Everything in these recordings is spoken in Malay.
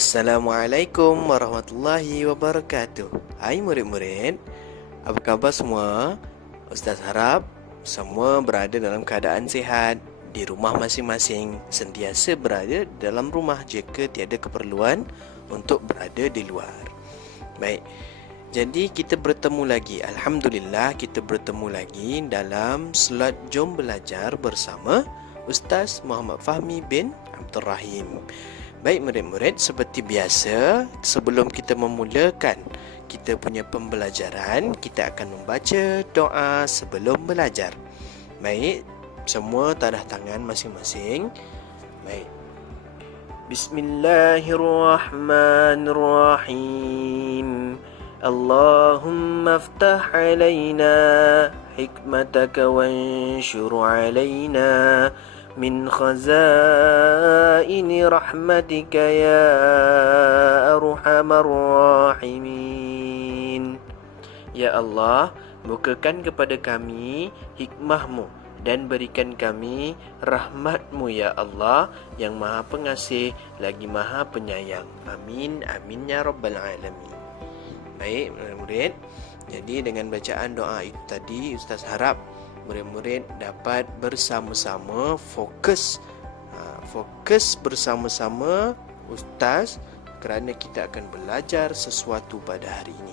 Assalamualaikum warahmatullahi wabarakatuh. Hai murid-murid, apa khabar semua? Ustaz harap semua berada dalam keadaan sihat, di rumah masing-masing, sentiasa berada dalam rumah jika tiada keperluan untuk berada di luar. Baik, jadi kita bertemu lagi. Alhamdulillah kita bertemu lagi dalam slot Jom Belajar bersama Ustaz Muhammad Fahmi bin Abdul Rahim. Baik murid-murid, seperti biasa, sebelum kita memulakan kita punya pembelajaran, kita akan membaca doa sebelum belajar. Baik, semua tadah tangan masing-masing. Baik. Bismillahirrahmanirrahim. Allahumma aftah alaina hikmataka wanshur alaina min khazaini rahmatika ya arhamar rahimin. Ya Allah, bukakan kepada kami hikmahmu dan berikan kami rahmatmu ya Allah yang maha pengasih lagi maha penyayang. Amin, amin ya rabbal alamin. Baik murid-murid, jadi dengan bacaan doa itu tadi Ustaz harap murid-murid dapat bersama-sama fokus bersama-sama Ustaz, kerana kita akan belajar sesuatu pada hari ini.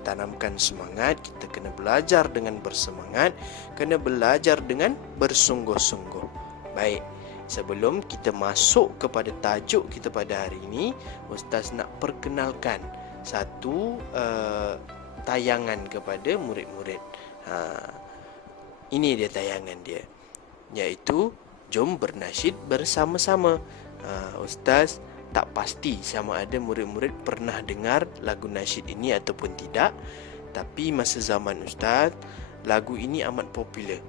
Tanamkan semangat, kita kena belajar dengan bersemangat, kena belajar dengan bersungguh-sungguh. Baik, sebelum kita masuk kepada tajuk kita pada hari ini, Ustaz nak perkenalkan satu tayangan kepada murid-murid. Ini dia tayangan dia, iaitu Jom Bernasyid Bersama-sama. Ustaz tak pasti sama ada murid-murid pernah dengar lagu nasyid ini ataupun tidak, tapi masa zaman Ustaz, lagu ini amat popular.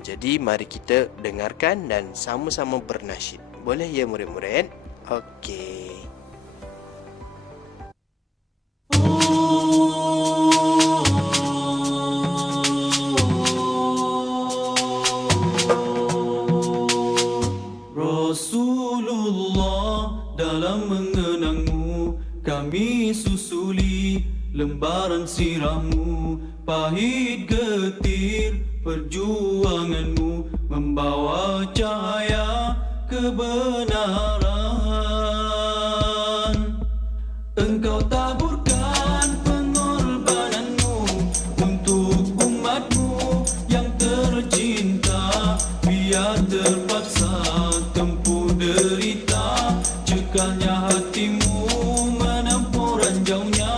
Jadi mari kita dengarkan dan sama-sama bernasyid. Boleh ya murid-murid? Okey. Rasulullah, dalam mengenangmu kami susuli lembaran sirahmu, pahit getir perjuanganmu membawa cahaya kebenaran. Engkau taburkan pengorbananmu untuk umatmu yang tercinta, biar terpaksa tempuh derita, cekalnya hatimu menempuh ranjaunya.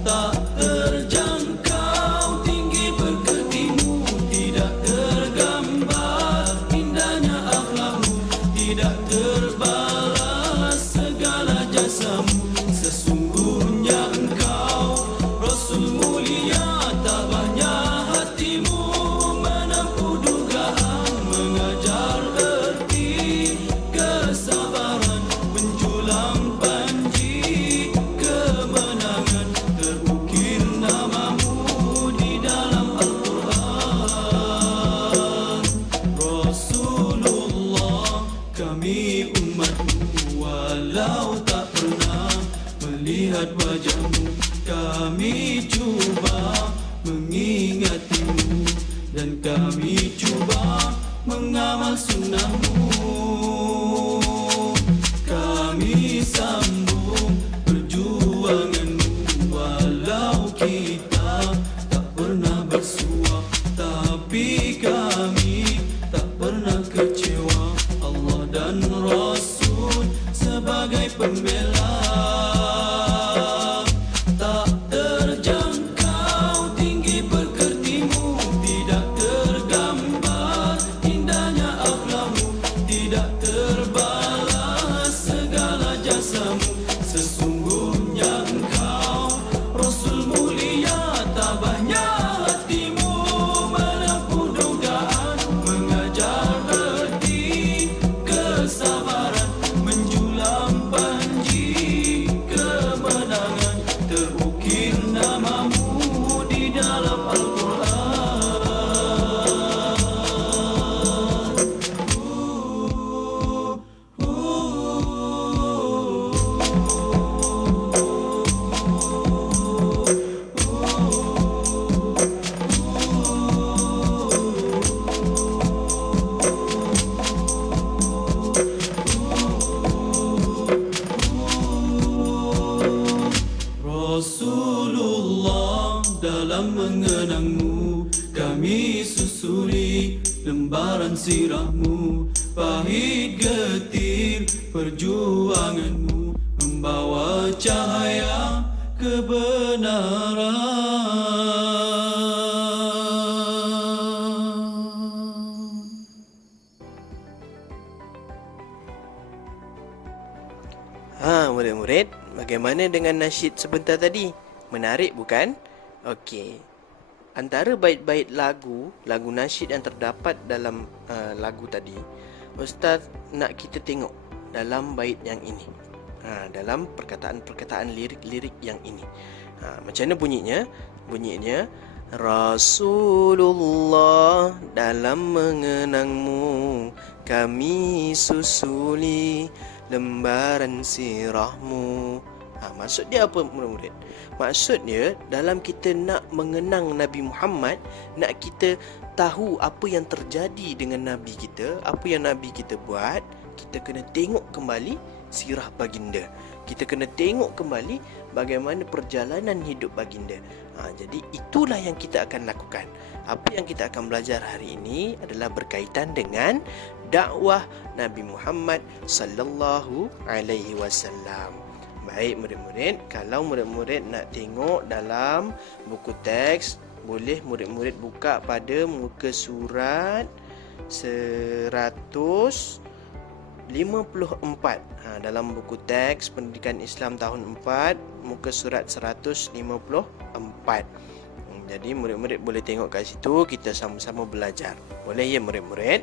Tak terjangkau tinggi berketimu, tidak tergambar indahnya akhlakmu, tidak terbalas segala jasamu. Sesungguhnya engkau Rasul mulia, tabahnya hatimu menempuh dugaan, mengajar erti kesabaran, menjulang panji kemenangan, terukir namamu di dalam Al-Quran. Rasulullah, kami umatmu, walau tak pernah melihat wajahmu, kami cuba mengingatimu dan kami cuba mengamal sunnahmu. Kami sambung perjuanganmu, walau kita tak pernah bersuah, tapi kami tak pernah kecewa. Allah dan Rasul sebagai pembela. Tak terjangkau tinggi perkertimu, tidak tergambar indahnya akhlakmu, lembaran sirahmu. Pahit getir perjuanganmu, membawa cahaya kebenaran. Murid-murid, bagaimana dengan nasyid sebentar tadi? Menarik bukan? Okey. Antara bait-bait lagu nasyid yang terdapat dalam lagu tadi, Ustaz nak kita tengok dalam bait yang ini. Dalam perkataan-perkataan lirik-lirik yang ini. Macam mana bunyinya? Bunyinya Rasulullah, dalam mengenangmu kami susuli lembaran sirahmu. Maksud dia apa, murid-murid? Maksud dia, dalam kita nak mengenang Nabi Muhammad, nak kita tahu apa yang terjadi dengan Nabi kita, apa yang Nabi kita buat, kita kena tengok kembali sirah baginda. Kita kena tengok kembali bagaimana perjalanan hidup baginda. Jadi itulah yang kita akan lakukan. Apa yang kita akan belajar hari ini adalah berkaitan dengan dakwah Nabi Muhammad sallallahu alaihi wasallam. Baik murid-murid, kalau murid-murid nak tengok dalam buku teks, boleh murid-murid buka pada muka surat 154. Dalam buku teks Pendidikan Islam tahun 4, muka surat 154. Jadi murid-murid boleh tengok kat situ, kita sama-sama belajar. Boleh ya murid-murid?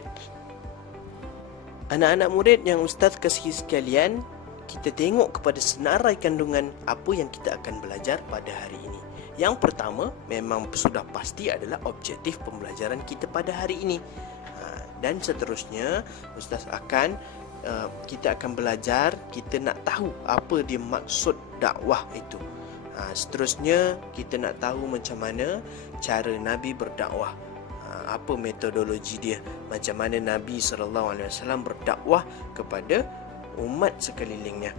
Anak-anak murid yang Ustaz kasihi sekalian, kita tengok kepada senarai kandungan apa yang kita akan belajar pada hari ini. Yang pertama, memang sudah pasti adalah objektif pembelajaran kita pada hari ini. Dan seterusnya, Ustaz kita akan belajar, kita nak tahu apa dia maksud dakwah itu. Seterusnya, kita nak tahu macam mana cara Nabi berdakwah. Apa metodologi dia, macam mana Nabi SAW berdakwah kepada umat sekelilingnya.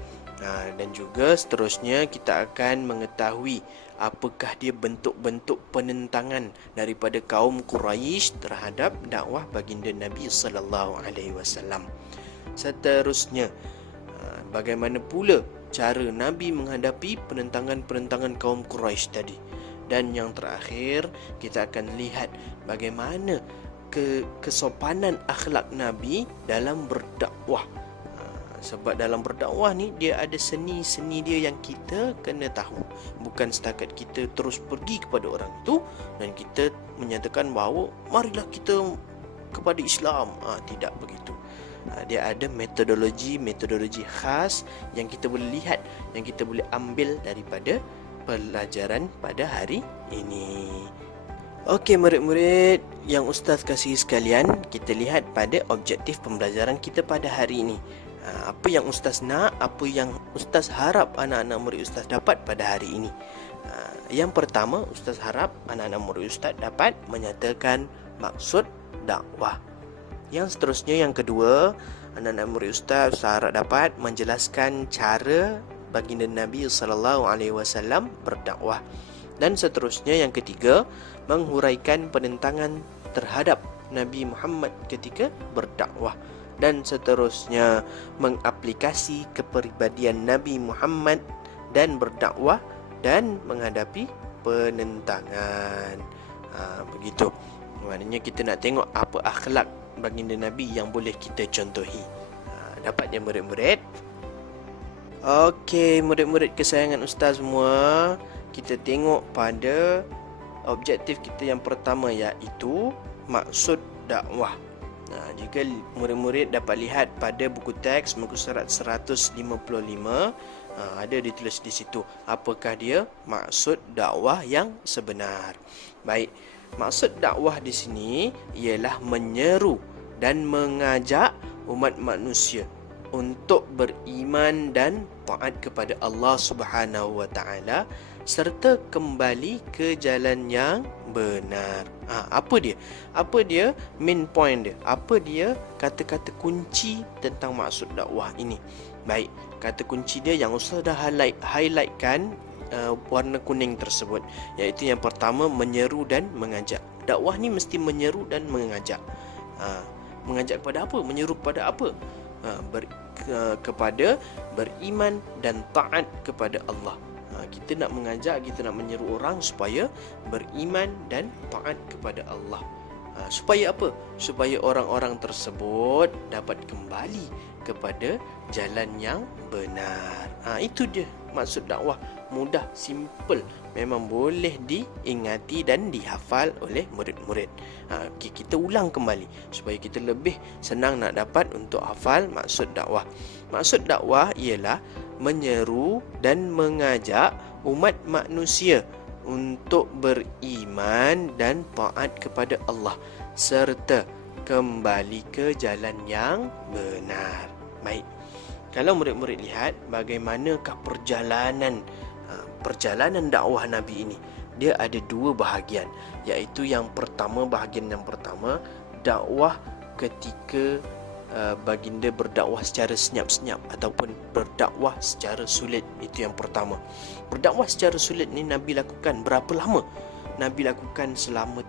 Dan juga seterusnya kita akan mengetahui apakah dia bentuk-bentuk penentangan daripada kaum Quraisy terhadap dakwah baginda Nabi sallallahu alaihi wasallam. Seterusnya, bagaimana pula cara Nabi menghadapi penentangan-penentangan kaum Quraisy tadi. Dan yang terakhir, kita akan lihat bagaimana kesopanan akhlak Nabi dalam berdakwah. Sebab dalam berdakwah ni dia ada seni-seni dia yang kita kena tahu. Bukan setakat kita terus pergi kepada orang itu dan kita menyatakan bahawa marilah kita kepada Islam. Tidak begitu. Dia ada metodologi khas yang kita boleh lihat, yang kita boleh ambil daripada pelajaran pada hari ini. Okey murid-murid yang Ustaz kasihi sekalian, kita lihat pada objektif pembelajaran kita pada hari ini. Apa yang Ustaz nak, apa yang Ustaz harap anak-anak murid Ustaz dapat pada hari ini. Yang pertama, Ustaz harap anak-anak murid Ustaz dapat menyatakan maksud dakwah. Yang seterusnya, yang kedua, anak-anak murid Ustaz harap dapat menjelaskan cara baginda Nabi SAW berdakwah. Dan seterusnya, yang ketiga, menghuraikan penentangan terhadap Nabi Muhammad ketika berdakwah. Dan seterusnya, mengaplikasi kepribadian Nabi Muhammad dan berdakwah dan menghadapi penentangan. Begitu. Maknanya kita nak tengok apa akhlak baginda Nabi yang boleh kita contohi. Dapat ya murid-murid? Okey, murid-murid kesayangan Ustaz semua, kita tengok pada objektif kita yang pertama, iaitu maksud dakwah. Jika murid-murid dapat lihat pada buku teks muka surat 155, ada ditulis di situ apakah dia maksud dakwah yang sebenar. Baik, maksud dakwah di sini ialah menyeru dan mengajak umat manusia untuk beriman dan taat kepada Allah Subhanahu wa taala serta kembali ke jalan yang benar. Apa dia? Apa dia main point dia? Apa dia kata-kata kunci tentang maksud dakwah ini? Baik, kata kunci dia yang Ustaz dah highlightkan warna kuning tersebut, iaitu yang pertama, menyeru dan mengajak. Dakwah ni mesti menyeru dan mengajak. Mengajak kepada apa? Menyeru kepada apa? Kepada beriman dan taat kepada Allah. Kita nak mengajak, kita nak menyeru orang supaya beriman dan taat kepada Allah. Supaya apa? Supaya orang-orang tersebut dapat kembali kepada jalan yang benar. Itu dia maksud dakwah. Mudah, simple, memang boleh diingati dan dihafal oleh murid-murid. Kita ulang kembali supaya kita lebih senang nak dapat untuk hafal maksud dakwah. Maksud dakwah ialah menyeru dan mengajak umat manusia untuk beriman dan taat kepada Allah serta kembali ke jalan yang benar. Baik. Kalau murid-murid lihat bagaimanakah perjalanan dakwah Nabi ini, dia ada dua bahagian, iaitu bahagian yang pertama dakwah ketika baginda berdakwah secara senyap-senyap ataupun berdakwah secara sulit. Itu yang pertama. Berdakwah secara sulit ni Nabi lakukan berapa lama? Nabi lakukan selama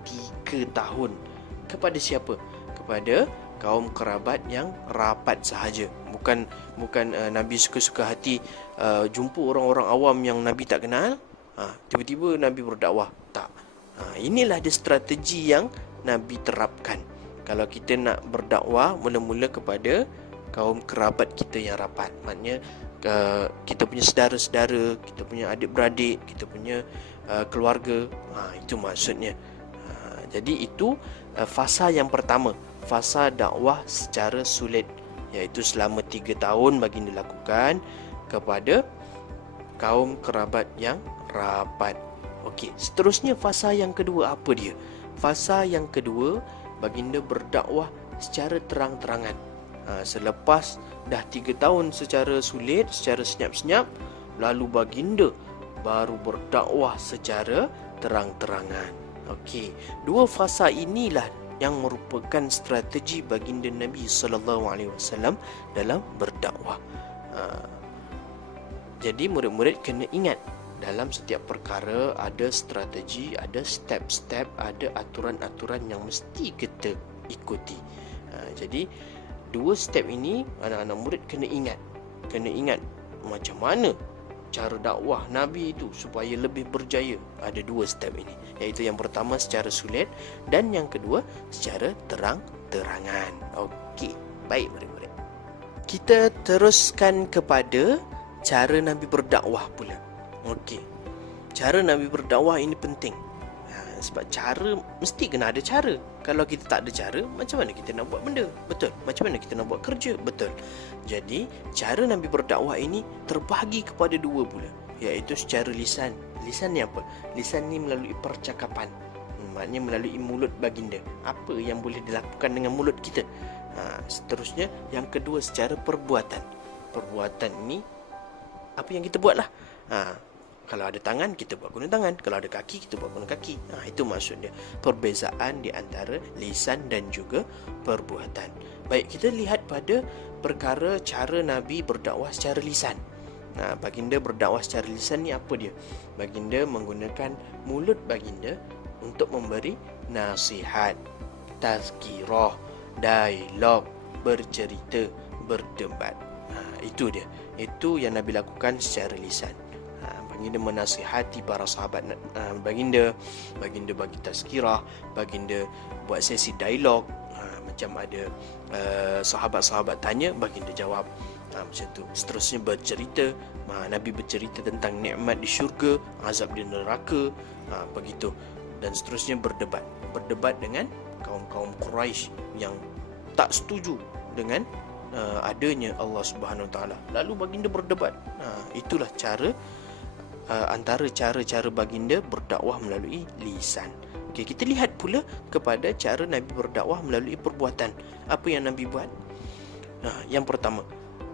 3 tahun. Kepada siapa? Kepada kaum kerabat yang rapat sahaja. Bukan Nabi suka-suka hati jumpa orang-orang awam yang Nabi tak kenal, tiba-tiba Nabi berdakwah. Tak. Inilah dia strategi yang Nabi terapkan. Kalau kita nak berdakwah, mula-mula kepada kaum kerabat kita yang rapat. Maknanya kita punya saudara-saudara, kita punya adik-beradik, kita punya keluarga. Itu maksudnya. Jadi itu fasa yang pertama, fasa dakwah secara sulit, iaitu selama 3 tahun baginda lakukan kepada kaum kerabat yang rapat. Okey, seterusnya fasa yang kedua apa dia? Fasa yang kedua, baginda berdakwah secara terang-terangan. Selepas dah 3 tahun secara sulit, secara senyap-senyap, lalu baginda baru berdakwah secara terang-terangan. Okey, dua fasa inilah yang merupakan strategi baginda Nabi SAW dalam berdakwah. Jadi murid-murid kena ingat, dalam setiap perkara ada strategi, ada step-step, ada aturan-aturan yang mesti kita ikuti. Jadi dua step ini anak-anak murid kena ingat macam mana cara dakwah Nabi itu supaya lebih berjaya. Ada dua step ini, iaitu yang pertama secara sulit dan yang kedua secara terang-terangan. Okey, baik murid-murid. Kita teruskan kepada cara Nabi berdakwah pula. Okey, cara Nabi berdakwah ini penting. Sebab cara, mesti kena ada cara. Kalau kita tak ada cara, macam mana kita nak buat benda? Betul. Macam mana kita nak buat kerja? Betul. Jadi cara Nabi berdakwah ini terbahagi kepada dua pula, iaitu secara lisan. Lisan ni apa? Lisan ni melalui percakapan, maknanya melalui mulut baginda. Apa yang boleh dilakukan dengan mulut kita. Seterusnya yang kedua secara perbuatan. Perbuatan ni apa yang kita buat lah. Kalau ada tangan, kita buat guna tangan. Kalau ada kaki, kita buat guna kaki. Itu maksudnya perbezaan di antara lisan dan juga perbuatan. Baik, kita lihat pada perkara cara Nabi berdakwah secara lisan. Baginda berdakwah secara lisan ni apa dia? Baginda menggunakan mulut baginda untuk memberi nasihat, tazkirah, dialog, bercerita, berdebat. Itu dia. Itu yang Nabi lakukan secara lisan. Baginda menasihati para sahabat baginda bagi tazkirah, baginda buat sesi dialog, macam ada sahabat-sahabat tanya, baginda jawab, macam tu. Seterusnya bercerita, Nabi bercerita tentang nikmat di syurga, azab di neraka, begitu. Dan seterusnya berdebat dengan kaum-kaum Quraisy yang tak setuju dengan adanya Allah Subhanahu Wa Taala. Lalu baginda berdebat. Itulah antara cara-cara baginda berdakwah melalui lisan. Okey, kita lihat pula kepada cara Nabi berdakwah melalui perbuatan. Apa yang Nabi buat? Yang pertama,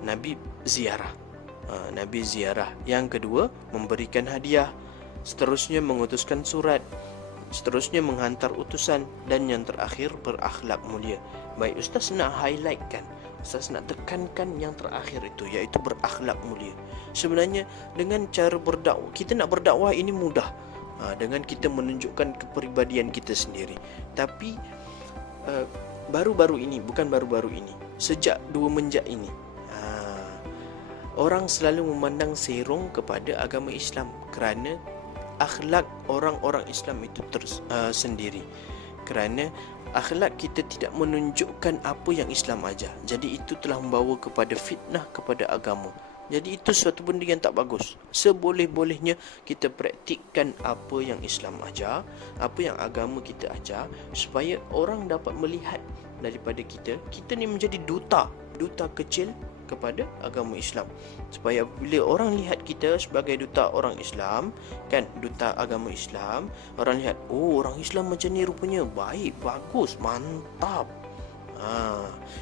Nabi ziarah. Nabi ziarah. Yang kedua, memberikan hadiah. Seterusnya mengutuskan surat. Seterusnya menghantar utusan. Dan yang terakhir, berakhlak mulia. Baik, Ustaz nak highlightkan, Ustaz nak tekankan yang terakhir itu, iaitu berakhlak mulia. Sebenarnya dengan cara berdakwah, kita nak berdakwah ini mudah, dengan kita menunjukkan kepribadian kita sendiri. Tapi baru-baru ini, bukan baru-baru ini, sejak dua menjak ini, orang selalu memandang serong kepada agama Islam kerana akhlak orang-orang Islam itu sendiri. Kerana akhlak kita tidak menunjukkan apa yang Islam ajar. Jadi itu telah membawa kepada fitnah kepada agama. Jadi itu suatu benda yang tak bagus. Seboleh-bolehnya kita praktikkan apa yang Islam ajar, apa yang agama kita ajar, supaya orang dapat melihat daripada kita ni menjadi duta kecil kepada agama Islam. Supaya bila orang lihat kita sebagai duta orang Islam, kan, duta agama Islam, orang lihat, oh, orang Islam macam ni rupanya, baik, bagus, mantap.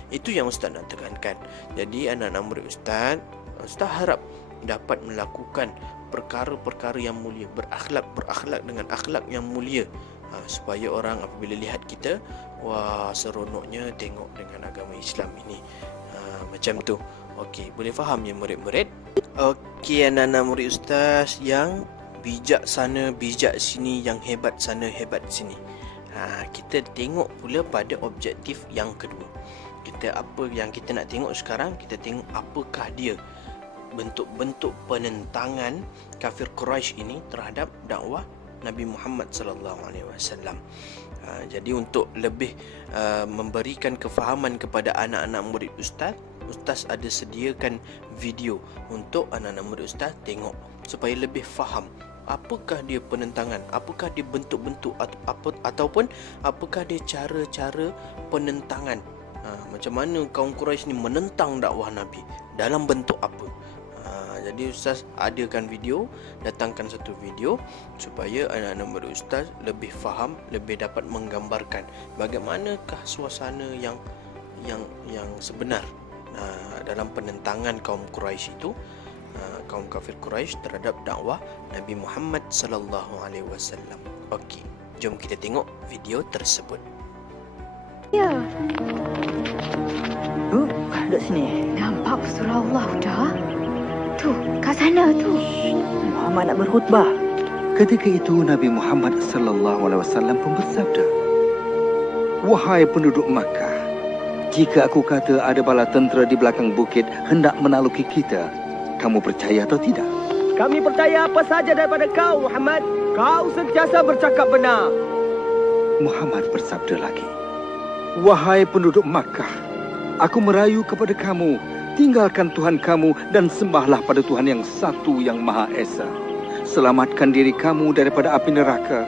Itu yang Ustaz nak tekankan. Jadi anak-anak murid Ustaz harap dapat melakukan perkara-perkara yang mulia, berakhlak dengan akhlak yang mulia, supaya orang apabila lihat kita, wah, seronoknya tengok dengan agama Islam ini. Macam tu. Okey, boleh faham ya murid-murid? Okey, anak-anak murid Ustaz yang bijak sana, bijak sini, yang hebat sana, hebat sini. Kita tengok pula pada objektif yang kedua. Apa yang kita nak tengok sekarang, kita tengok apakah dia bentuk-bentuk penentangan kafir Quraisy ini terhadap dakwah Nabi Muhammad sallallahu alaihi wasallam. Jadi untuk lebih memberikan kefahaman kepada anak-anak murid Ustaz ada sediakan video untuk anak-anak murid Ustaz tengok supaya lebih faham apakah dia penentangan, apakah dia bentuk-bentuk ataupun apakah dia cara-cara penentangan. Macam mana kaum Quraisy ni menentang dakwah Nabi, dalam bentuk apa. Jadi Ustaz adakan video, datangkan satu video supaya anak-anak murid Ustaz lebih faham, lebih dapat menggambarkan bagaimanakah suasana yang sebenar dalam penentangan kaum Quraisy itu, kaum kafir Quraisy terhadap dakwah Nabi Muhammad sallallahu alaihi wasallam. Okey, jom kita tengok video tersebut. Ya. Duduk sini. Nampak surah Allah dah? Tu, kat sana tu. Muhammad nak berkhutbah. Ketika itu Nabi Muhammad sallallahu alaihi wasallam pun bersabda, "Wahai penduduk Makkah, jika aku kata ada bala tentera di belakang bukit hendak menaluki kita, kamu percaya atau tidak?" Kami percaya apa saja daripada kau, Muhammad. Kau sentiasa bercakap benar. Muhammad bersabda lagi, "Wahai penduduk Makkah, aku merayu kepada kamu, tinggalkan Tuhan kamu dan sembahlah pada Tuhan yang satu yang Maha Esa. Selamatkan diri kamu daripada api neraka,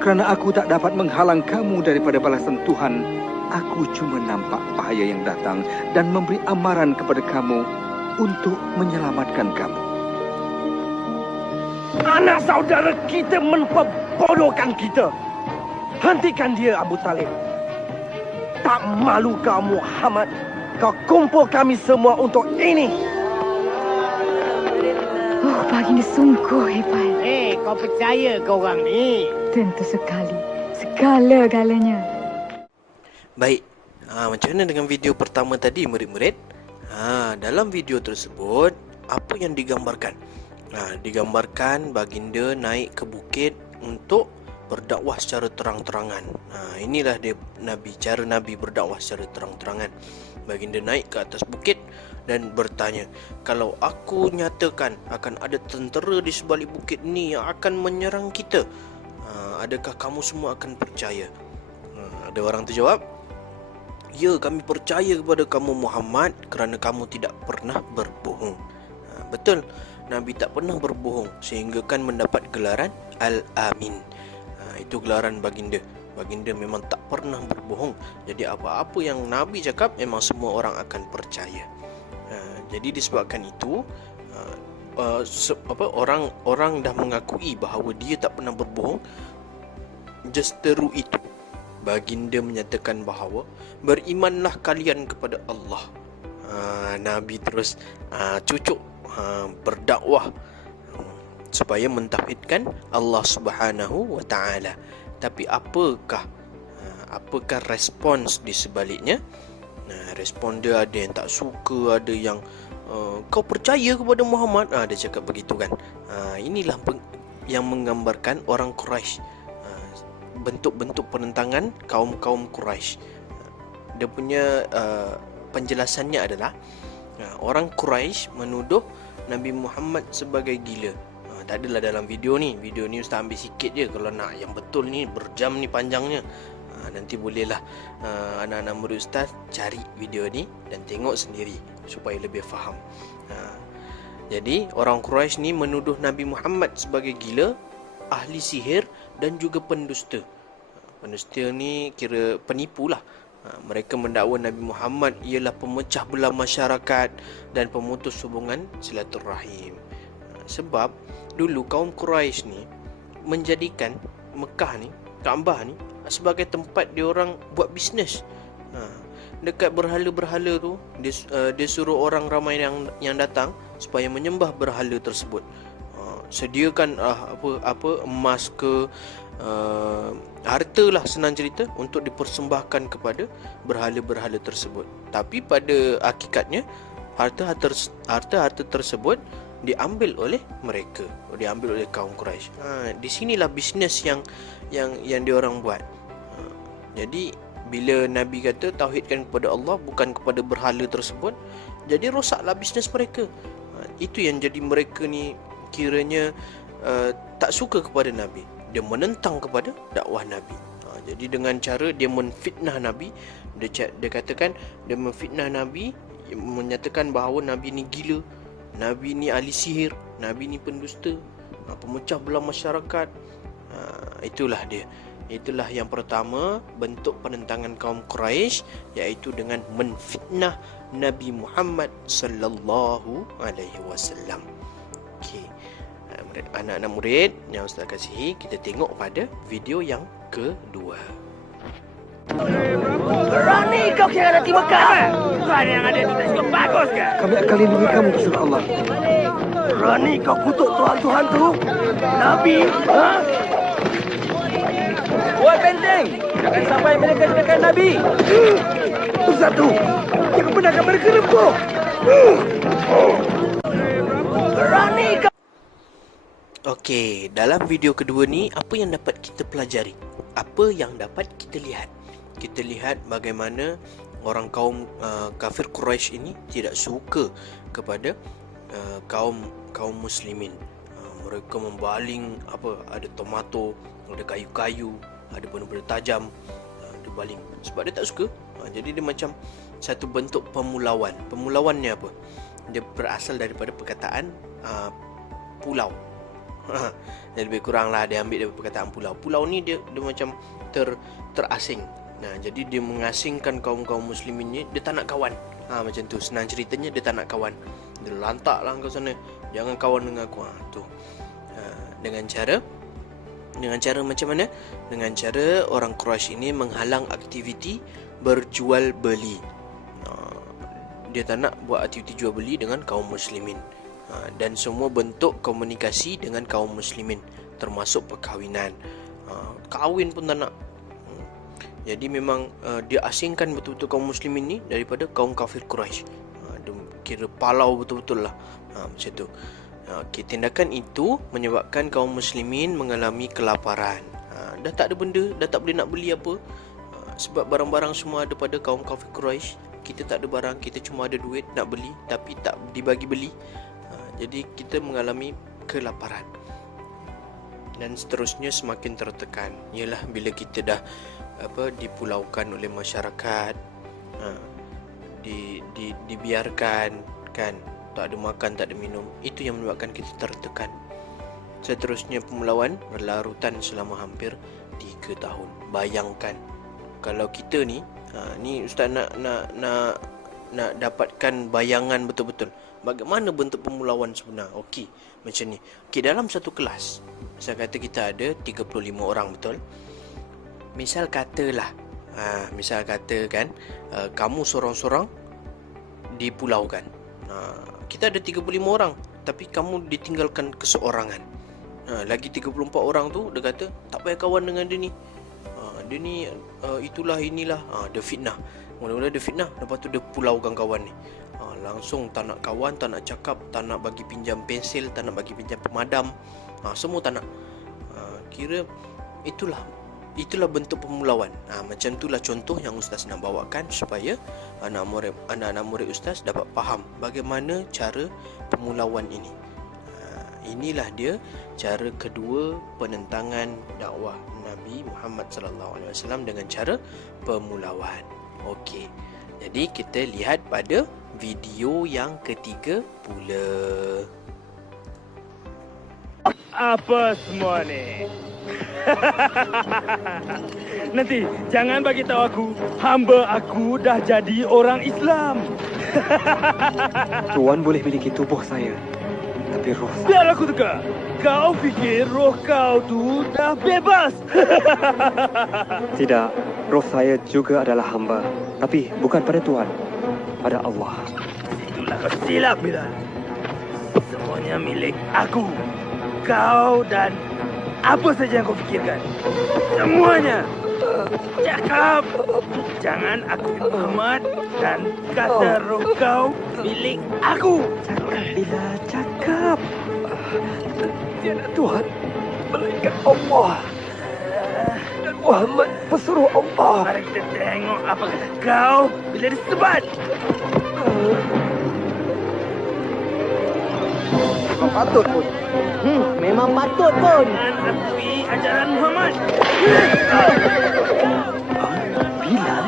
kerana aku tak dapat menghalang kamu daripada balasan Tuhan. Aku cuma nampak bahaya yang datang dan memberi amaran kepada kamu untuk menyelamatkan kamu." Anak saudara kita memperbodohkan kita. Hentikan dia, Abu Talib. Tak malu kau, Muhammad. Kau kumpul kami semua untuk ini. Oh, baginda sungguh hebat. Kau percaya ke orang ni? Tentu sekali. Segala-galanya. Baik, macam mana dengan video pertama tadi murid-murid? Dalam video tersebut, apa yang digambarkan? Digambarkan baginda naik ke bukit untuk berdakwah secara terang-terangan. Inilah dia cara Nabi berdakwah secara terang-terangan. Baginda naik ke atas bukit dan bertanya, kalau aku nyatakan akan ada tentera di sebalik bukit ni yang akan menyerang kita, adakah kamu semua akan percaya? Ada orang terjawab, ya, kami percaya kepada kamu Muhammad kerana kamu tidak pernah berbohong. Betul, Nabi tak pernah berbohong sehingga kan mendapat gelaran Al-Amin. Itu gelaran baginda. Baginda memang tak pernah berbohong. Jadi apa-apa yang Nabi cakap memang semua orang akan percaya. Jadi disebabkan itu orang dah mengakui bahawa dia tak pernah berbohong. Justeru itu baginda menyatakan bahawa berimanlah kalian kepada Allah. Nabi terus cucuk berdakwah supaya mentauhidkan Allah Subhanahu wa taala. Tapi apakah respons di sebaliknya? Respon dia ada yang tak suka, ada yang kau percaya kepada Muhammad, dia cakap begitu kan. Inilah yang menggambarkan orang Quraisy, bentuk-bentuk penentangan kaum-kaum Quraisy. dia punya penjelasannya adalah orang Quraisy menuduh Nabi Muhammad sebagai gila. Tak adalah dalam video ni Ustaz ambil sikit je. Kalau nak yang betul ni berjam ni panjangnya. Nanti bolehlah anak-anak murid Ustaz cari video ni dan tengok sendiri supaya lebih faham. Jadi orang Quraisy ni menuduh Nabi Muhammad sebagai gila, ahli sihir dan juga pendusta. Pendusta ni kira penipu lah. Mereka mendakwa Nabi Muhammad ialah pemecah belah masyarakat dan pemutus hubungan silaturahim. Sebab dulu kaum Quraisy ni menjadikan Mekah ni, Kaabah ni sebagai tempat dia orang buat bisnes. Dekat berhala-berhala tu dia suruh orang ramai yang datang supaya menyembah berhala tersebut. Sediakan emas ke harta lah, senang cerita, untuk dipersembahkan kepada berhala-berhala tersebut. Tapi pada hakikatnya harta-harta tersebut diambil oleh mereka, diambil oleh kaum Quraisy. Di sinilah bisnes yang diorang buat. Jadi bila Nabi kata tauhidkan kepada Allah bukan kepada berhala tersebut, jadi rosaklah bisnes mereka. Itu yang jadi mereka ni kiranya tak suka kepada Nabi. Dia menentang kepada dakwah Nabi. Jadi dengan cara dia menfitnah Nabi, dia katakan dia menfitnah Nabi, menyatakan bahawa Nabi ni gila, Nabi ni ahli sihir, Nabi ni pendusta, pemecah belah masyarakat. Itulah dia. Itulah yang pertama bentuk penentangan kaum Quraisy, iaitu dengan menfitnah Nabi Muhammad sallallahu alaihi wasallam. Okey. Anak-anak murid yang Ustaz kasihi, kita tengok pada video yang kedua. Berani kau khianati Mekah? Bukan yang ada di juga bagus ke? Kami akan lindungi kamu, Rasul Allah. Berani kau kutuk Tuhan-Tuhan tu? Nabi? Buat benteng. Jangan sampai mereka dekat Nabi. Itu satu. Jangan benarkan mereka rempuh. Berani kau. Okey, dalam video kedua ni apa yang dapat kita pelajari? Apa yang dapat kita lihat? Kita lihat bagaimana orang kaum kafir Quraisy ini tidak suka kepada kaum muslimin. Mereka membaling ada tomato, ada kayu-kayu, ada benda-benda tajam, dia baling sebab dia tak suka. Jadi dia macam satu bentuk pemulauan. Pemulauannya apa? Dia berasal daripada perkataan pulau. Dia lebih kurang lah dia ambil daripada perkataan pulau. Pulau ni dia macam terasing. Jadi dia mengasingkan kaum-kaum muslimin ni. Dia tak nak kawan. Macam tu, senang ceritanya dia tak nak kawan. Dia lantak lah kau sana, jangan kawan dengan aku. Dengan cara macam mana? Dengan cara orang Quraisy ini menghalang aktiviti berjual beli. Dia tak nak buat aktiviti jual beli dengan kaum muslimin. Dan semua bentuk komunikasi dengan kaum muslimin, termasuk perkahwinan. Kahwin pun tak nak. Jadi memang dia asingkan betul-betul kaum muslimin ni daripada kaum kafir Quraisy. Dia kira palau betul-betul lah. Macam tu. Tindakan itu menyebabkan kaum muslimin mengalami kelaparan. Dah tak ada benda, dah tak boleh nak beli apa. Sebab barang-barang semua ada pada kaum kafir Quraisy. Kita tak ada barang, kita cuma ada duit nak beli tapi tak dibagi beli. Jadi kita mengalami kelaparan. Dan seterusnya semakin tertekan. Ialah bila kita dah dipulaukan oleh masyarakat, dibiarkan kan, tak ada makan, tak ada minum. Itu yang menyebabkan kita tertekan. Seterusnya pemulauan berlarutan selama hampir 3 tahun. Bayangkan kalau kita ni Ustaz nak dapatkan bayangan betul-betul bagaimana bentuk pemulauan sebenar. Okey, macam ni. Okey, dalam satu kelas, misal kata kita ada 35 orang, betul? Misal katalah kan kamu seorang-seorang dipulaukan. Kita ada 35 orang tapi kamu ditinggalkan keseorangan. Lagi 34 orang tu dia kata tak payah kawan dengan dia ni. Dia ni inilah. Dia fitnah. Mula-mula dia fitnah, lepas tu dia pulaukan kawan ni. Langsung tak nak kawan, tak nak cakap, tak nak bagi pinjam pensil, tak nak bagi pinjam pemadam. Semua tak nak. Kira itulah itulah bentuk pemulauan. Macam itulah contoh yang Ustaz nak bawakan supaya anak-anak murid Ustaz dapat faham bagaimana cara pemulauan ini. Inilah dia cara kedua penentangan dakwah Nabi Muhammad sallallahu alaihi wasallam dengan cara pemulauan. Okey. Jadi kita lihat pada video yang ketiga pula. Apa semua ni? Nanti jangan bagi tahu aku hamba aku dah jadi orang Islam. Tuan boleh miliki tubuh saya, tapi roh saya... Biar aku teka. Kau fikir roh kau tu dah bebas? Tidak, roh saya juga adalah hamba. Tapi bukan pada Tuhan, pada Allah. Itulah kau silap, Bilal. Semuanya milik aku. Kau dan apa saja yang kau fikirkan. Semuanya. Cakap. Jangan aku Muhammad dan kata roh kau milik aku. Cakap, Bilal, cakap. Tiada Tuhan melainkan Allah. Dan Muhammad pesuruh Allah. Mari kita tengok apa kata kau bila disebat. Memang patut pun. Memang patut pun. Jangan akui ajaran Muhammad. Bilal?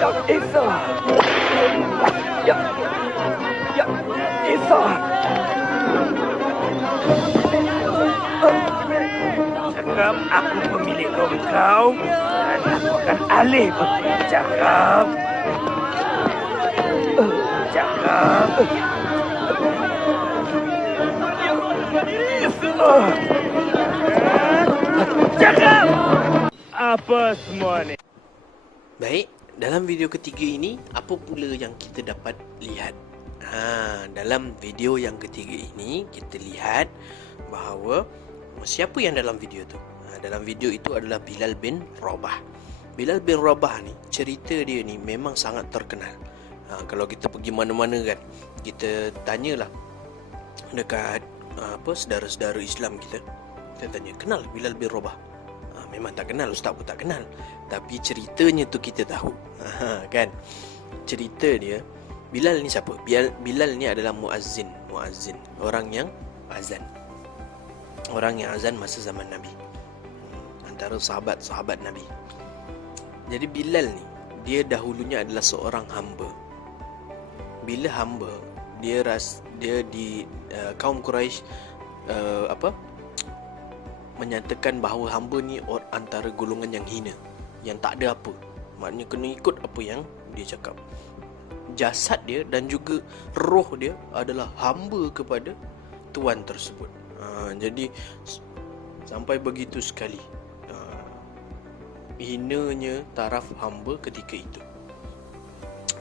Yang Esa. Yang Esa. Cakap aku pemilik roh kau dan aku akan alih bercakap. Cakap. Cakap. Apa semua ni? Baik, dalam video ketiga ini apa pula yang kita dapat lihat? Dalam video yang ketiga ini kita lihat bahawa siapa yang dalam video tu? Dalam video itu adalah Bilal bin Rabah. Bilal bin Rabah ni, cerita dia ni memang sangat terkenal. Kalau kita pergi mana-mana kan, kita tanyalah dekat saudara-saudara Islam kita tanya, kenal Bilal bin Rabah? Memang tak kenal, ustaz pun tak kenal. Tapi ceritanya tu kita tahu. Kan? Cerita dia, Bilal ni siapa? Bilal ni adalah muazzin, orang yang azan. Orang yang azan masa zaman Nabi. Antara sahabat-sahabat Nabi. Jadi Bilal ni, dia dahulunya adalah seorang hamba. Bila hamba, dia di kaum Quraisy menyatakan bahawa hamba ni antara golongan yang hina, yang tak ada apa. Maknanya kena ikut apa yang dia cakap. Jasad dia dan juga roh dia adalah hamba kepada tuan tersebut. Jadi sampai begitu sekali hinanya taraf hamba ketika itu.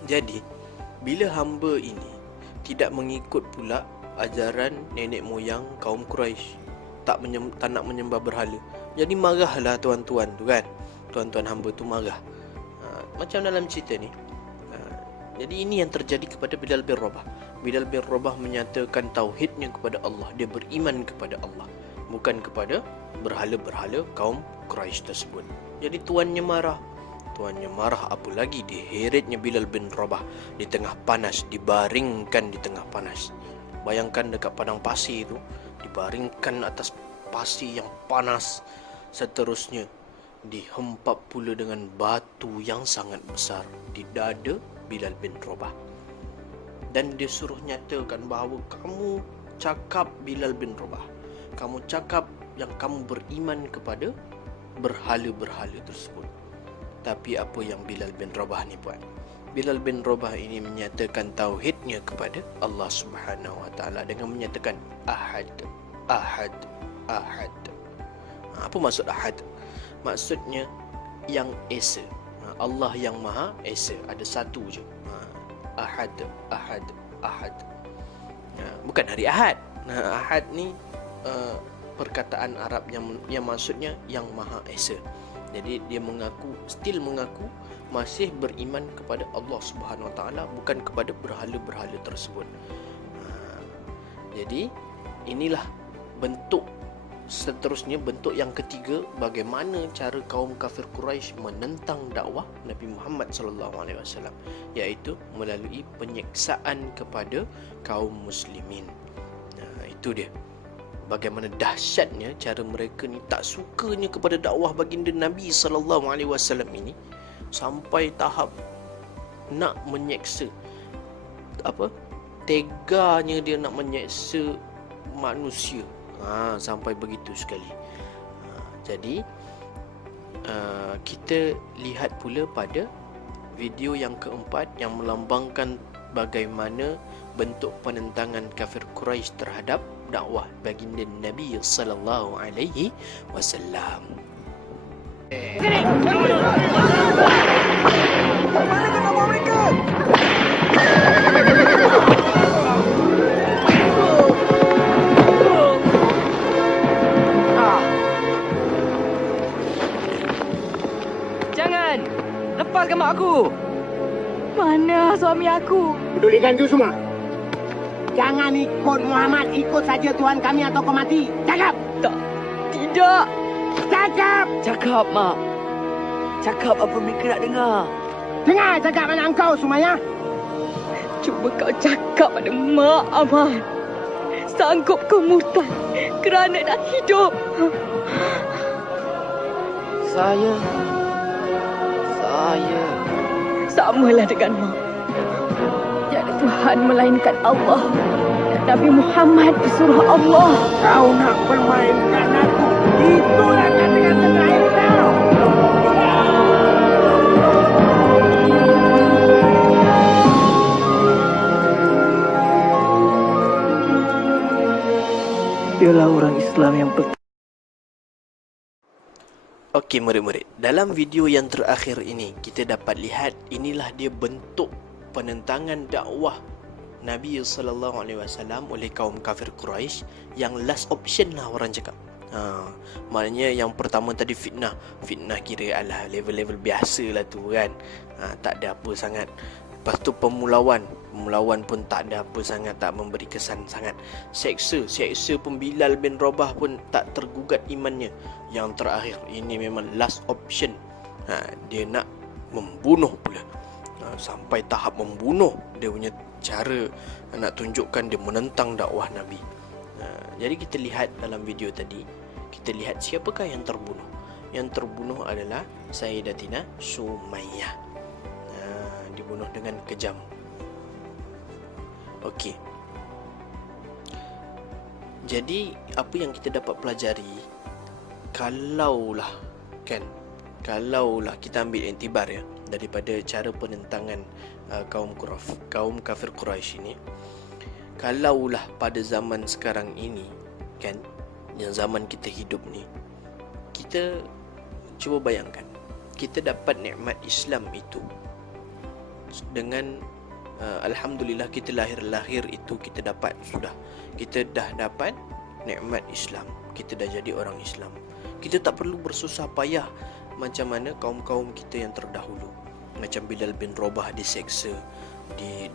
Jadi bila hamba ini tidak mengikut pula ajaran nenek moyang kaum Quraisy, tak nak menyembah berhala, jadi marahlah tuan-tuan tu kan. Tuan-tuan hamba tu marah. Macam dalam cerita ni. Jadi ini yang terjadi kepada Bilal bin Rabah. Bilal bin Rabah menyatakan tauhidnya kepada Allah. Dia beriman kepada Allah, bukan kepada berhala-berhala kaum Quraisy tersebut. Jadi tuannya marah. Apa lagi diheretnya Bilal bin Rabah di tengah panas, dibaringkan di tengah panas. Bayangkan dekat padang pasir itu, dibaringkan atas pasir yang panas. Seterusnya dihempap pula dengan batu yang sangat besar di dada Bilal bin Rabah. Dan dia suruh nyatakan bahawa kamu cakap Bilal bin Rabah, kamu cakap yang kamu beriman kepada berhala-berhala tersebut. Tapi apa yang Bilal bin Rabah ni buat? Bilal bin Rabah ini menyatakan tauhidnya kepada Allah Subhanahu wa taala dengan menyatakan ahad. Apa maksud ahad? Maksudnya yang esa. Allah yang maha esa, ada satu je. Ahad. Bukan hari Ahad. Ahad ni perkataan Arab yang maksudnya yang maha esa. Jadi dia mengaku masih beriman kepada Allah Subhanahu Wa Taala, bukan kepada berhala-berhala tersebut. Jadi inilah bentuk seterusnya, bentuk yang ketiga, bagaimana cara kaum kafir Quraisy menentang dakwah Nabi Muhammad SAW, iaitu melalui penyiksaan kepada kaum muslimin. Nah, itu dia. Bagaimana dahsyatnya cara mereka ni tak sukanya kepada dakwah baginda Nabi SAW ini, sampai tahap nak menyeksa, teganya dia nak menyeksa manusia. Sampai begitu sekali. Jadi kita lihat pula pada video yang keempat yang melambangkan bagaimana bentuk penentangan kafir Quraisy terhadap dakwah baginda Nabi sallallahu alaihi wasallam. Jangan! Lepaskan mak aku! Mana suami aku? Pedulikan itu semua. Jangan ikut Muhammad, ikut saja Tuhan kami atau kau mati. Cakap! Tak! Tidak! Cakap! Cakap, mak! Cakap apa mereka nak dengar. Dengar cakap anak engkau, Sumaya. Cuba kau cakap pada Mak Ahmad. Sanggup kau murtad kerana nak hidup? Saya Samalah dengan Mak. Tiada Tuhan melainkan Allah. Dan Nabi Muhammad disuruh Allah. Kau nak permainkan aku. Itulah kata-kata terakhir kau. Dialah orang Islam yang Okey murid-murid, dalam video yang terakhir ini kita dapat lihat inilah dia bentuk penentangan dakwah Nabi SAW oleh kaum kafir Quraisy yang last option lah orang cakap. Maknanya yang pertama tadi fitnah kira alah level-level biasa lah tu kan. Tak ada apa sangat. Lepas tu pemulawan pun tak ada apa sangat, tak memberi kesan sangat. Seksa pun Bilal bin Rabah pun tak tergugat imannya. Yang terakhir ini memang last option. Dia nak membunuh pula. Sampai tahap membunuh. Dia punya cara nak tunjukkan dia menentang dakwah Nabi. Jadi kita lihat dalam video tadi, kita lihat siapakah yang terbunuh. Yang terbunuh adalah Sayyidatina Sumayyah. Dibunuh dengan kejam. Okey. Jadi apa yang kita dapat pelajari, kalaulah kita ambil iktibar ya daripada cara penentangan kaum kafir Quraisy ini, kalaulah pada zaman sekarang ini kan, yang zaman kita hidup ni, kita cuba bayangkan kita dapat nikmat Islam itu dengan alhamdulillah kita lahir itu kita dapat sudah. Kita dah dapat nikmat Islam. Kita dah jadi orang Islam. Kita tak perlu bersusah payah macam mana kaum-kaum kita yang terdahulu. Macam Bilal bin Rabah diseksa,